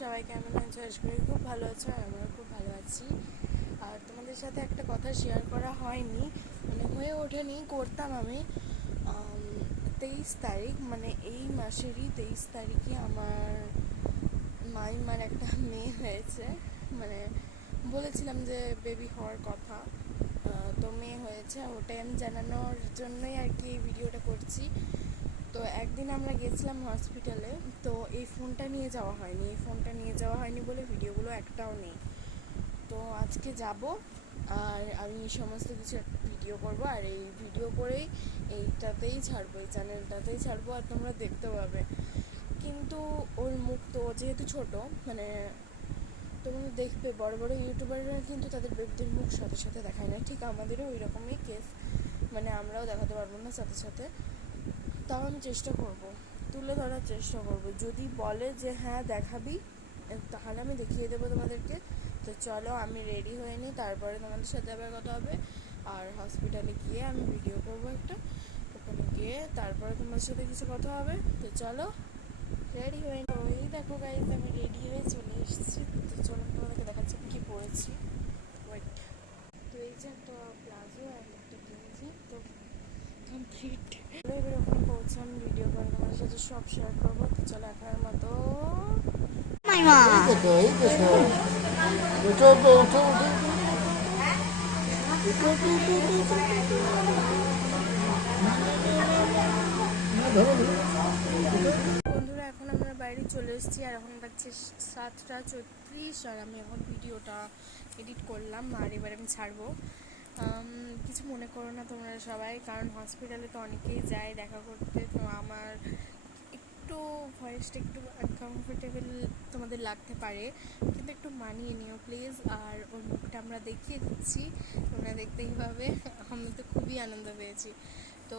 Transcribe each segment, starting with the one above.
সবাই কেমন আছো? আশা করি খুব ভালো আছো, আর আমরাও খুব ভালো আছি। আর তোমাদের সাথে একটা কথা শেয়ার করা হয়নি, মানে হয়ে ওঠেনি, করতাম আমি। 23 তারিখ, মানে এই মাসেরই 23 তারিখে আমার মাইমার একটা মেয়ে হয়েছে। মানে বলেছিলাম যে বেবি হওয়ার কথা, তো মেয়ে হয়েছে, ওটাই আমি জানানোর জন্যই আর কি এই ভিডিওটা করছি। তো একদিন আমরা গেছিলাম হসপিটালে, তো এই ফোনটা নিয়ে যাওয়া হয়নি বলে ভিডিওগুলো একটাও নেই। তো আজকে যাব, আর আমি সমস্ত কিছু ভিডিও করব, আর এই ভিডিও করেই এইটাতেই ছাড়বো, এই চ্যানেলটাতেই ছাড়বো, আর তোমরা দেখতে পাবে। কিন্তু ওর মুখ তো যেহেতু ছোট, মানে তোমরা দেখবে বড় বড় ইউটিউবাররা কিন্তু তাদের বেবিদের মুখ সাথে সাথে দেখায় না, ঠিক আমাদেরও ওই রকমই কেস, মানে আমরাও দেখাতে পারবো না সাথে সাথে। তাও আমি চেষ্টা করব, তুলে ধরার চেষ্টা করব। যদি বলে যে হ্যাঁ দেখাবি, তাহলে আমি দেখিয়ে দেবো তোমাদেরকে। তো চলো আমি রেডি হয়ে নিই, তারপরে তোমাদের সাথে আবার কথা হবে। আর হসপিটালে গিয়ে আমি ভিডিও করবো একটা, ওখানে গিয়ে তারপরে তোমাদের সাথে কিছু কথা হবে। তো চলো রেডি হয়ে নিই। ওই দেখো গাইজ, আমি রেডি হয়ে চলে এসেছি। তো চলো তোমাদেরকে দেখাচ্ছি আমি কী পরেছি। ওয়েট, তো এই যে একটা প্লাজো আর একটা গেঞ্জি, তো কমপ্লিট। এবার ওখানে পৌঁছে আমি ভিডিও করে তোমাদের সাথে সব শেয়ার করবো। তো চলো এখনের মতো বন্ধুরা, এখন আমরা বাইরে চলে এসেছি, আর এখন বাজছে 7টা 34, আর আমি এখন ভিডিওটা এডিট করলাম, আর এবার আমি ছাড়বো। কিছু মনে করো না তোমরা সবাই, কারণ হসপিটালে তো অনেকেই যায় দেখা করতে, তো আমার একটু ভয়েসটা একটু আনকমফোর্টেবল তোমাদের লাগতে পারে, কিন্তু একটু মানিয়ে নিও প্লিজ। আর ওর মুখটা আমরা দেখিয়ে দিচ্ছি, তোমরা দেখতেই পাবে। আমি তো খুবই আনন্দ পেয়েছি। তো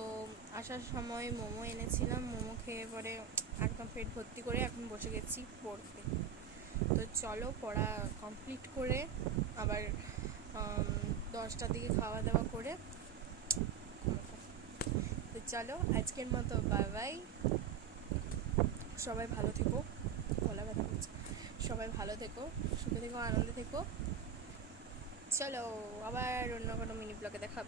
আসার সময় মোমো এনেছিলাম, মোমো খেয়ে পরে একদম পেট ভর্তি করে এখন বসে গেছি পড়তে। তো চলো পড়া কমপ্লিট করে আবার 10টার দিকে খাওয়া দাওয়া করে, তো চলো আজকের মতো বাই বাই। সবাই ভালো থেকো, গলা ব্যথা করছে। সবাই ভালো থেকো, সুখে থেকো, আনন্দে থেকো। চলো আবার অন্য কোনো মিনি ব্লগে দেখা।